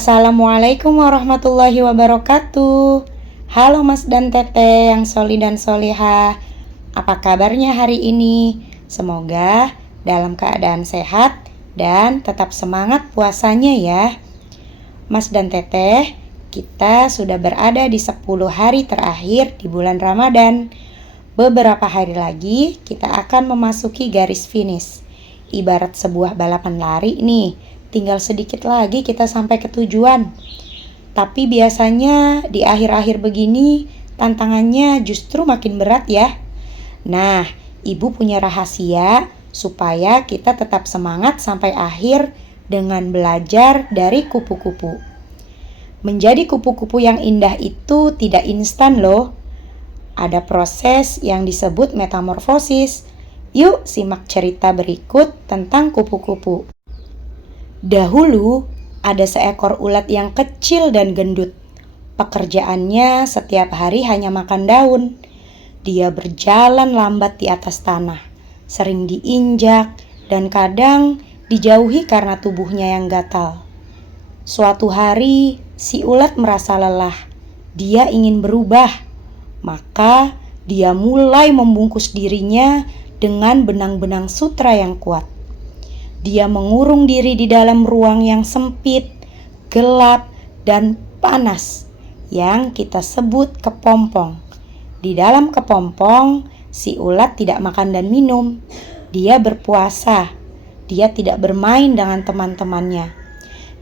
Assalamualaikum warahmatullahi wabarakatuh. Halo Mas dan Teteh yang soli dan soleha. Apa kabarnya hari ini? Semoga dalam keadaan sehat dan tetap semangat puasanya ya. Mas dan Teteh, kita sudah berada di 10 hari terakhir di bulan Ramadan. Beberapa hari lagi kita akan memasuki garis finish. Ibarat sebuah balapan lari nih. Tinggal sedikit lagi kita sampai ke tujuan. Tapi biasanya di akhir-akhir begini tantangannya justru makin berat ya. Nah, Ibu punya rahasia supaya kita tetap semangat sampai akhir dengan belajar dari kupu-kupu. Menjadi kupu-kupu yang indah itu tidak instan loh. Ada proses yang disebut metamorfosis. Yuk simak cerita berikut tentang kupu-kupu. Dahulu, ada seekor ulat yang kecil dan gendut. Pekerjaannya setiap hari hanya makan daun. Dia berjalan lambat di atas tanah, sering diinjak, dan kadang dijauhi karena tubuhnya yang gatal. Suatu hari, si ulat merasa lelah. Dia ingin berubah. Maka, dia mulai membungkus dirinya dengan benang-benang sutra yang kuat. Dia mengurung diri di dalam ruang yang sempit, gelap, dan panas yang kita sebut kepompong. Di dalam kepompong, si ulat tidak makan dan minum. Dia berpuasa. Dia tidak bermain dengan teman-temannya.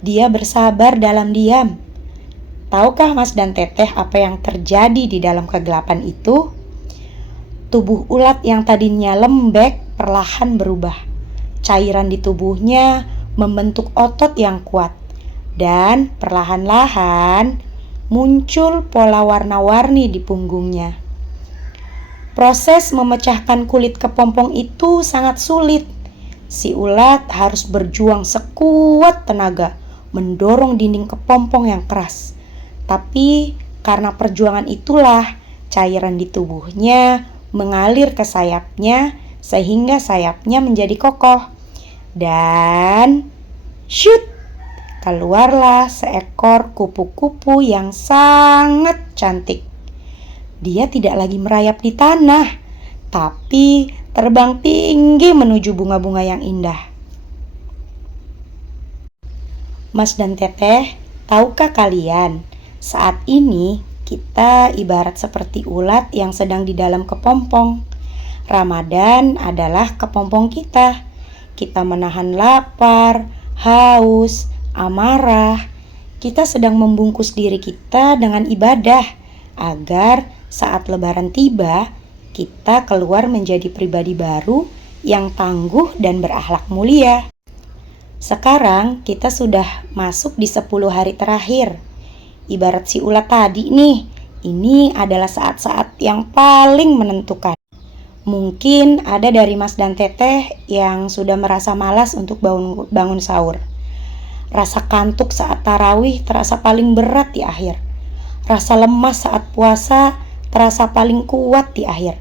Dia bersabar dalam diam. Tahukah Mas dan Teteh apa yang terjadi di dalam kegelapan itu? Tubuh ulat yang tadinya lembek perlahan berubah. Cairan di tubuhnya membentuk otot yang kuat, dan perlahan-lahan muncul pola warna-warni di punggungnya. Proses memecahkan kulit kepompong itu sangat sulit. Si ulat harus berjuang sekuat tenaga mendorong dinding kepompong yang keras. Tapi karena perjuangan itulah cairan di tubuhnya mengalir ke sayapnya sehingga sayapnya menjadi kokoh. Dan shoot, keluarlah seekor kupu-kupu yang sangat cantik. Dia tidak lagi merayap di tanah, tapi terbang tinggi menuju bunga-bunga yang indah. Mas dan Teteh, tahukah kalian, saat ini kita ibarat seperti ulat yang sedang di dalam kepompong. Ramadan adalah kepompong kita. Kita menahan lapar, haus, amarah. Kita sedang membungkus diri kita dengan ibadah agar saat Lebaran tiba, kita keluar menjadi pribadi baru yang tangguh dan berakhlak mulia. Sekarang kita sudah masuk di 10 hari terakhir. Ibarat si ulat tadi nih, ini adalah saat-saat yang paling menentukan. Mungkin ada dari Mas dan Teteh yang sudah merasa malas untuk bangun sahur. Rasa kantuk saat tarawih terasa paling berat di akhir. Rasa lemas saat puasa terasa paling kuat di akhir.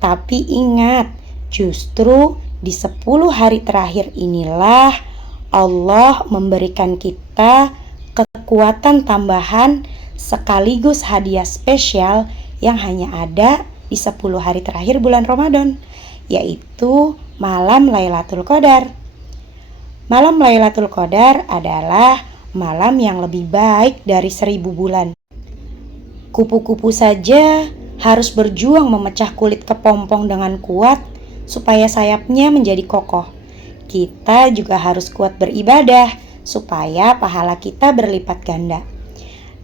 Tapi ingat, justru di 10 hari terakhir inilah Allah memberikan kita kekuatan tambahan sekaligus hadiah spesial yang hanya ada di 10 hari terakhir bulan Ramadan, yaitu malam Lailatul Qadar. Malam Lailatul Qadar adalah malam yang lebih baik dari 1000 bulan. Kupu-kupu saja harus berjuang memecah kulit kepompong dengan kuat supaya sayapnya menjadi kokoh. Kita juga harus kuat beribadah supaya pahala kita berlipat ganda.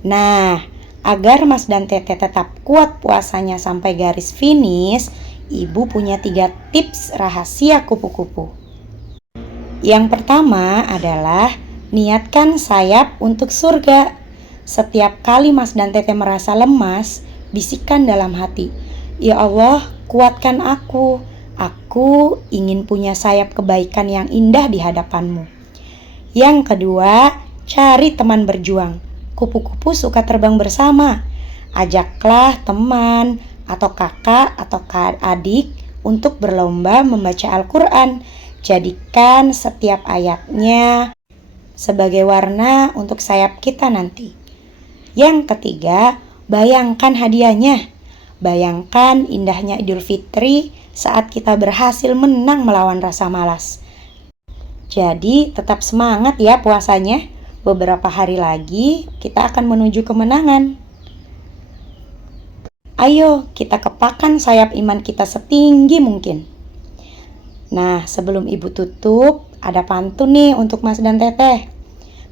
Nah, agar Mas dan Teteh tetap kuat puasanya sampai garis finish, Ibu punya 3 tips rahasia kupu-kupu. Yang pertama adalah niatkan sayap untuk surga. Setiap kali Mas dan Teteh merasa lemas, bisikan dalam hati, "Ya Allah, kuatkan aku. Aku ingin punya sayap kebaikan yang indah di hadapan-Mu." Yang kedua, cari teman berjuang. Kupu-kupu suka terbang bersama. Ajaklah teman atau kakak atau adik untuk berlomba membaca Al-Quran. Jadikan setiap ayatnya sebagai warna untuk sayap kita nanti. Yang ketiga, bayangkan hadiahnya. Bayangkan indahnya Idul Fitri saat kita berhasil menang melawan rasa malas. Jadi tetap semangat ya puasanya. Beberapa hari lagi kita akan menuju kemenangan. Ayo kita kepakkan sayap iman kita setinggi mungkin. Nah, sebelum ibu tutup, ada pantun nih untuk Mas dan Teteh.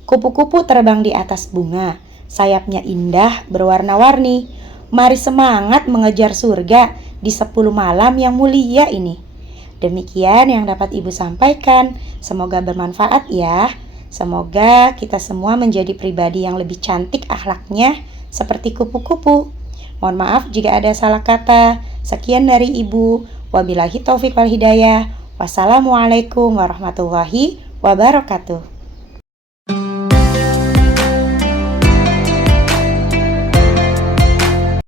Kupu-kupu terbang di atas bunga, sayapnya indah berwarna-warni. Mari semangat mengejar surga di 10 malam yang mulia ini. Demikian yang dapat ibu sampaikan. Semoga bermanfaat ya. Semoga kita semua menjadi pribadi yang lebih cantik akhlaknya seperti kupu-kupu. Mohon maaf jika ada salah kata. Sekian dari ibu. Wabillahi taufiq wal hidayah. Wassalamualaikum warahmatullahi wabarakatuh.